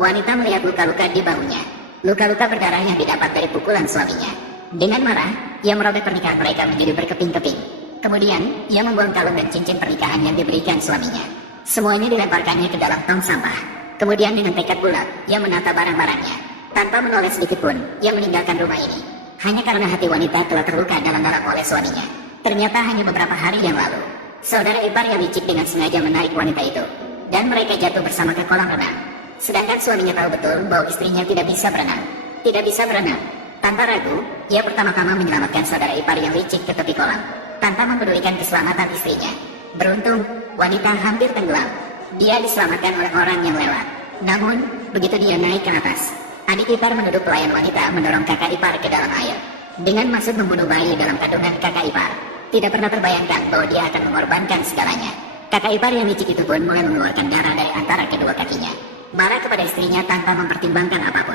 Wanita melihat luka-luka di bahunya. Luka-luka berdarah yang didapat dari pukulan suaminya. Dengan marah, ia merobek pernikahan mereka menjadi berkeping-keping. Kemudian, ia membuang kalung dan cincin pernikahan yang diberikan suaminya. Semuanya dilemparkannya ke dalam tong sampah. Kemudian dengan tekad bulat, ia menata barang-barangnya. Tanpa menoleh sedikit pun, ia meninggalkan rumah ini. Hanya karena hati wanita telah terluka dalam-dalam oleh suaminya. Ternyata hanya beberapa hari yang lalu, saudara ipar yang licik dengan sengaja menarik wanita itu. Dan mereka jatuh bersama ke kolam renang. Sedangkan suaminya tahu betul bahwa istrinya tidak bisa berenang. Tidak bisa berenang. Tanpa ragu, ia pertama-tama menyelamatkan saudara ipar yang licik ke tepi kolam. Tanpa mempedulikan keselamatan istrinya. Beruntung, wanita hampir tenggelam. Dia diselamatkan oleh orang yang lewat. Namun, begitu dia naik ke atas, adik ipar menuduh pelayan wanita mendorong kakak ipar ke dalam air. Dengan maksud membunuh bayi dalam kandungan kakak ipar. Tidak pernah terbayangkan bahwa dia akan mengorbankan segalanya. Kakak ipar yang licik itu pun mulai mengeluarkan darah dari antara kedua kakinya. Marah kepada istrinya tanpa mempertimbangkan apapun.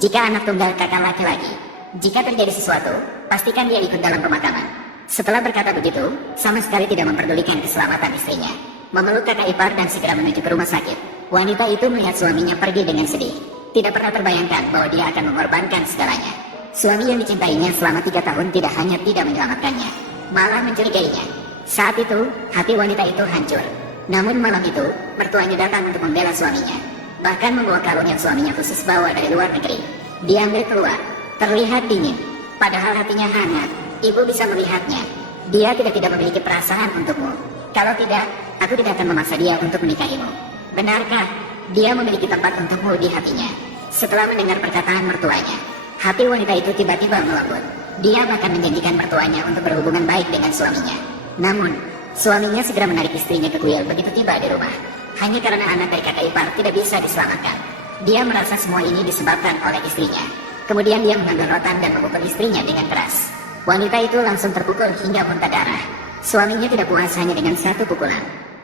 Jika anak tunggal kakak laki-laki, jika terjadi sesuatu, pastikan dia ikut dalam pemakaman. Setelah berkata begitu, sama sekali tidak memperdulikan keselamatan istrinya. Memeluk kakak ipar dan segera menuju ke rumah sakit. Wanita itu melihat suaminya pergi dengan sedih. Tidak pernah terbayangkan bahwa dia akan mengorbankan segalanya. Suami yang dicintainya selama 3 tahun tidak hanya tidak menyelamatkannya, malah mencurigainya. Saat itu, hati wanita itu hancur. Namun malam itu, mertuanya datang untuk membela suaminya. Bahkan membawa kalung yang suaminya khusus bawa dari luar negeri. Diambil keluar, terlihat dingin. Padahal hatinya hangat, ibu bisa melihatnya. Dia tidak memiliki perasaan untukmu. Kalau tidak, aku tidak akan memaksa dia untuk menikahimu. Benarkah dia memiliki tempat untukmu di hatinya? Setelah mendengar perkataan mertuanya, hati wanita itu tiba-tiba melembut. Dia bahkan menjanjikan mertuanya untuk berhubungan baik dengan suaminya. Namun, suaminya segera menarik istrinya ke kuil begitu tiba di rumah. Hanya karena anak dari kakak ipar tidak bisa diselamatkan. Dia merasa semua ini disebabkan oleh istrinya. Kemudian dia mengambil rotan dan memukul istrinya dengan keras. Wanita itu langsung terpukul hingga muntah darah. Suaminya tidak puas hanya dengan satu pukulan.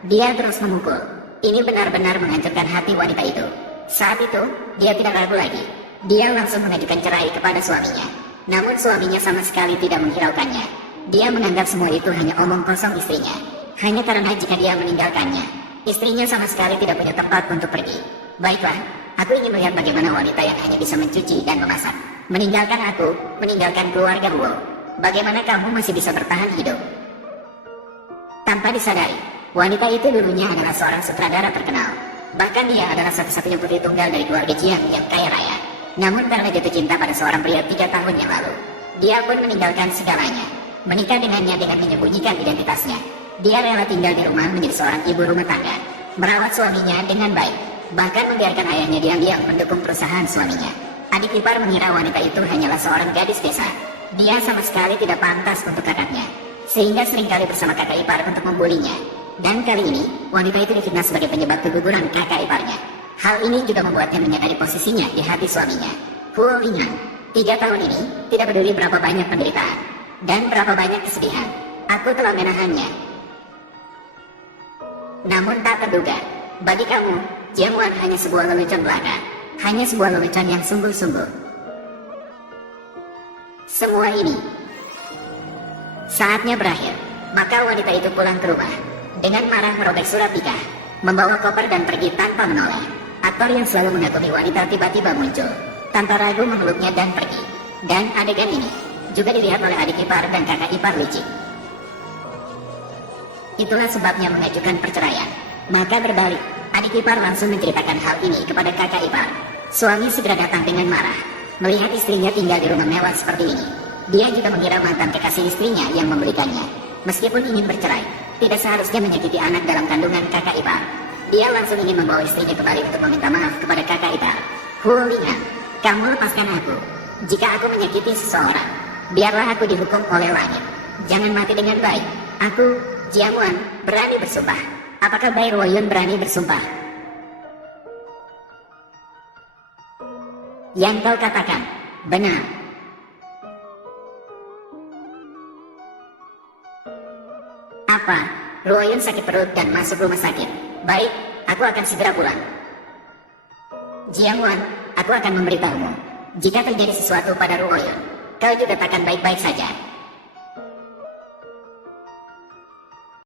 Dia terus memukul. Ini benar-benar menghancurkan hati wanita itu. Saat itu, dia tidak ragu lagi. Dia langsung mengajukan cerai kepada suaminya. Namun suaminya sama sekali tidak menghiraukannya. Dia menganggap semua itu hanya omong kosong istrinya. Hanya karena jika dia meninggalkannya, istrinya sama sekali tidak punya tempat untuk pergi. Baiklah, aku ingin melihat bagaimana wanita yang hanya bisa mencuci dan memasak meninggalkan aku, meninggalkan keluarga Wu. Bagaimana kamu masih bisa bertahan hidup? Tanpa disadari, wanita itu dulunya adalah seorang sutradara terkenal. Bahkan dia adalah satu-satunya putri tunggal dari keluarga Jiang yang kaya raya. Namun karena jatuh cinta pada seorang pria 3 tahun yang lalu, dia pun meninggalkan segalanya. Menikah dengannya dengan menyembunyikan identitasnya. Dia rela tinggal di rumah menjadi seorang ibu rumah tangga, merawat suaminya dengan baik, bahkan membiarkan ayahnya diam-diam mendukung perusahaan suaminya. Adik ipar mengira wanita itu hanyalah seorang gadis desa. Dia sama sekali tidak pantas untuk kakaknya, sehingga seringkali bersama kakak ipar untuk membulinya. Dan kali ini, wanita itu difitnah sebagai penyebab keguguran kakak iparnya. Hal ini juga membuatnya menyadari posisinya di hati suaminya. Huo Lingan, 3 tahun ini, tidak peduli berapa banyak penderitaan dan berapa banyak kesedihan, aku telah menahannya. Namun tak terduga, bagi kamu, jamuan hanya sebuah lelucon belaka. Hanya sebuah lelucon yang sungguh-sungguh. Semua ini saatnya berakhir. Maka wanita itu pulang ke rumah. Dengan marah merobek surat nikah, membawa koper dan pergi tanpa menoleh. Aktor yang selalu mengagumi wanita tiba-tiba muncul. Tanpa ragu memeluknya dan pergi. Dan adegan ini juga dilihat oleh adik ipar dan kakak ipar licik. Itulah sebabnya mengajukan perceraian. Maka berbalik, adik ipar langsung menceritakan hal ini kepada kakak ipar. Suami segera datang dengan marah. Melihat istrinya tinggal di rumah mewah seperti ini, dia juga mengira mantan kekasih istrinya yang membelikannya. Meskipun ingin bercerai, tidak seharusnya menyakiti anak dalam kandungan kakak ipar. Dia langsung ingin membawa istrinya kembali untuk meminta maaf kepada kakak ipar. Huo Lingan, kamu lepaskan aku. Jika aku menyakiti seseorang, biarlah aku dihukum oleh langit. Jangan mati dengan baik. Aku, Jiamuan, berani bersumpah. Apakah Bai Ruoyun berani bersumpah? Yang kau katakan, benar. Apa? Ruoyun sakit perut dan masuk rumah sakit. Baik, aku akan segera pulang. Jiamuan, aku akan memberitahumu. Jika terjadi sesuatu pada Ruoyun, kau juga takkan baik-baik saja.